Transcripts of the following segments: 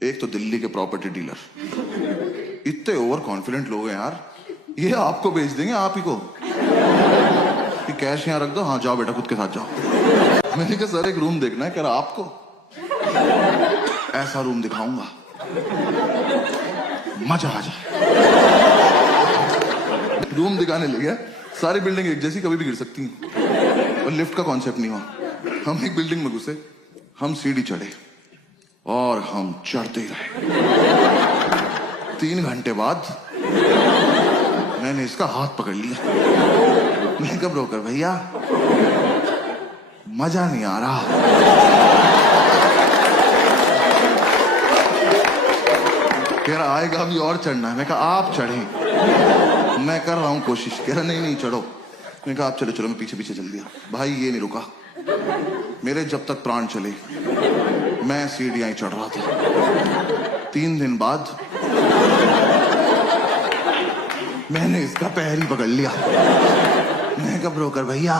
एक तो दिल्ली के प्रॉपर्टी डीलर इतने ओवर कॉन्फिडेंट लोग हैं यार, ये आपको बेच देंगे, आप ही को कि कैश यहाँ रख दो, हाँ जाओ बेटा खुद के साथ जाओ। मैंने कहा सर एक रूम देखना है, कह रहा आपको ऐसा रूम दिखाऊंगा मजा आ जाए। रूम दिखाने ले गया, सारी बिल्डिंग एक जैसी कभी भी गिर सकती हैं और लिफ्ट का कॉन्सेप्ट नहीं हुआ। हम एक बिल्डिंग में घुसे, हम सीढ़ी चढ़े और हम चढ़ते ही रहे। 3 घंटे बाद मैंने इसका हाथ पकड़ लिया। मैंने कहा ब्रोकर भैया मजा नहीं आ रहा। कह रहा आएगा अभी और चढ़ना है। मैं कहा आप चढ़े, मैं कर रहा हूं कोशिश। कह रहा नहीं नहीं चढ़ो। मैंने कहा आप चलो चलो, मैं पीछे पीछे चल दिया। भाई ये नहीं रुका, मेरे जब तक प्राण चले मैं सीढ़ियां ही चढ़ रहा था। 3 दिन बाद मैंने इसका पैर ही पकड़ लिया। मैंने कहा ब्रोकर भैया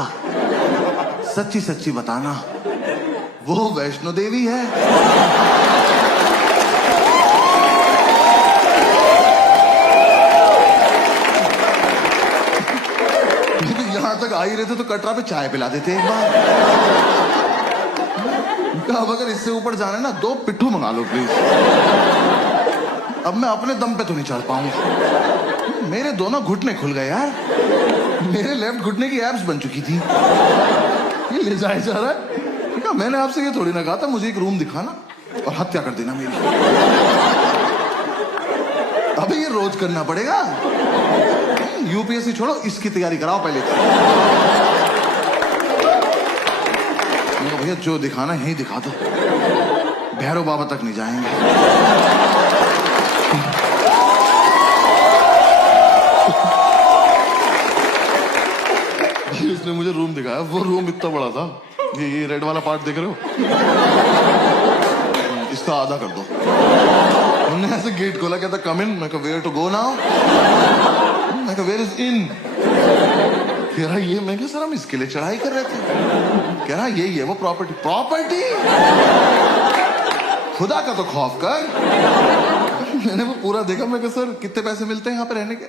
सच्ची सच्ची बताना, वो वैष्णो देवी है? यहां तक आ ही रहे थे तो कटरा पे चाय पिला देते एक बार। अब अगर इससे ऊपर जाना है ना 2 पिट्ठू मंगा लो प्लीज। अब मैं अपने दम पे तो नहीं चढ़ पाऊंगा। मेरे दोनों घुटने खुल गए यार, मेरे लेफ्ट घुटने की एब्स बन चुकी थी। ये ले जाए जा रहा है। कहा मैंने आपसे ये थोड़ी ना कहा था मुझे एक रूम दिखाना और हत्या कर देना मेरी। अबे ये रोज करना पड़ेगा। यूपीएससी छोड़ो, इसकी तैयारी कराओ पहले। भैया जो दिखाना यही दिखा दो, भैरव बाबा तक नहीं जाएंगे। इसने मुझे रूम दिखाया, वो रूम इतना बड़ा था, ये रेड वाला पार्ट देख रहे हो, इसका आधा कर दो। उन्होंने ऐसे गेट खोला, कहता कम इन। मैं कहा वेयर टू गो नाउ? मैं कहा वेयर इज इन? कह रहा ये। मैं कहा सर हम इसके लिए चढ़ाई कर रहे थे। कह रहा यही है वो प्रॉपर्टी। प्रॉपर्टी खुदा का तो खौफ कर। मैंने वो पूरा देखा। मैं कहा सर कितने पैसे मिलते हैं यहाँ पे रहने के?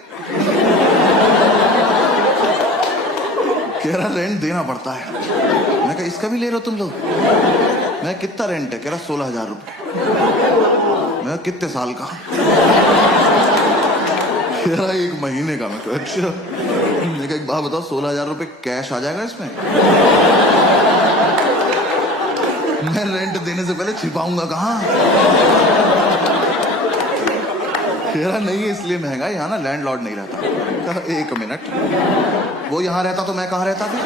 कह रहा रेंट देना पड़ता है। मैं कहा इसका भी ले रहे हो तुम लोग? मैं कितना रेंट है? कह रहा 16,000 रुपए। मैं कितने साल का? कह रहा 1 महीने का। मैं कहा अच्छा। मैं कहा एक बात बताओ 16,000 रुपए कैश आ जाएगा इसमें? मैं रेंट देने से पहले छिपाऊंगा कहाँ? कह रहा नहीं इसलिए महंगा, यहाँ ना लैंडलॉर्ड नहीं रहता। कहा 1 मिनट, वो यहाँ रहता तो मैं कहाँ रहता फिर?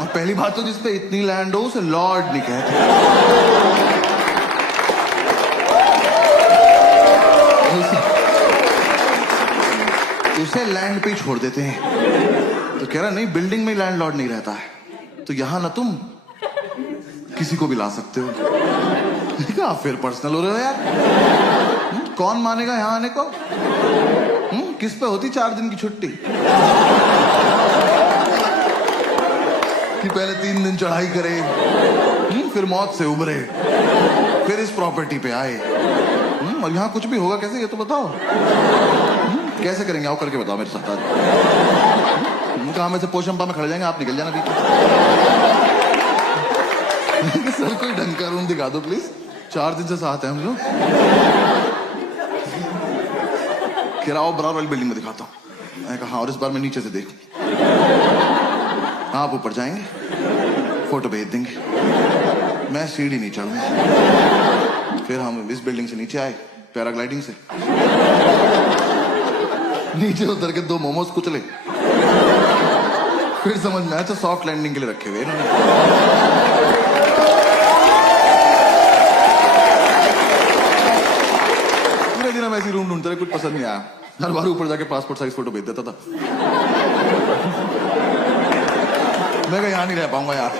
और पहली बात तो जिसपे इतनी लैंड हो उसे लॉर्ड नहीं कहते। उसे लैंड पे ही छोड़ देते हैं। तो कह रहा नहीं बिल्डिंग में लैंडलॉर्ड नहीं रहता है, तो यहां ना तुम किसी को भी ला सकते हो। आप फिर पर्सनल हो रहे हो यार। कौन मानेगा यहां आने को? किस पे होती 4 दिन की छुट्टी कि पहले 3 दिन चढ़ाई करे, फिर मौत से उबरे, फिर इस प्रॉपर्टी पे आए। और यहां कुछ भी होगा कैसे ये तो बताओ। कैसे करेंगे आओ करके बताओ मेरे साथ आज। कहा में से पोशंपा में खड़े जाएंगे, आप निकल जाना बीच। सर कोई ढंग का रूम दिखा दो प्लीज, 4 दिन से साथ हैं हम लोग। किराओ बराबर वाली बिल्डिंग में दिखाता हूँ। मैंने कहा और इस बार मैं नीचे से देखूं। आप ऊपर जाएंगे, फोटो भेज देंगे, मैं सीढ़ी नहीं चढ़ूंगा। फिर हम इस बिल्डिंग से नीचे आए पैराग्लाइडिंग से। नीचे उतर के 2 मोमोज कुचले। फिर समझ में आया तो सॉफ्ट लैंडिंग के लिए रखे हुए इन्होंने। पूरे दिन हम ऐसी रूम ढूंढते रहे, कुछ पसंद नहीं आया। हर बार ऊपर जाके पासपोर्ट साइज फोटो भेज देता था। मैं कहा यहाँ नहीं रह पाऊंगा यार।